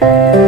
thank you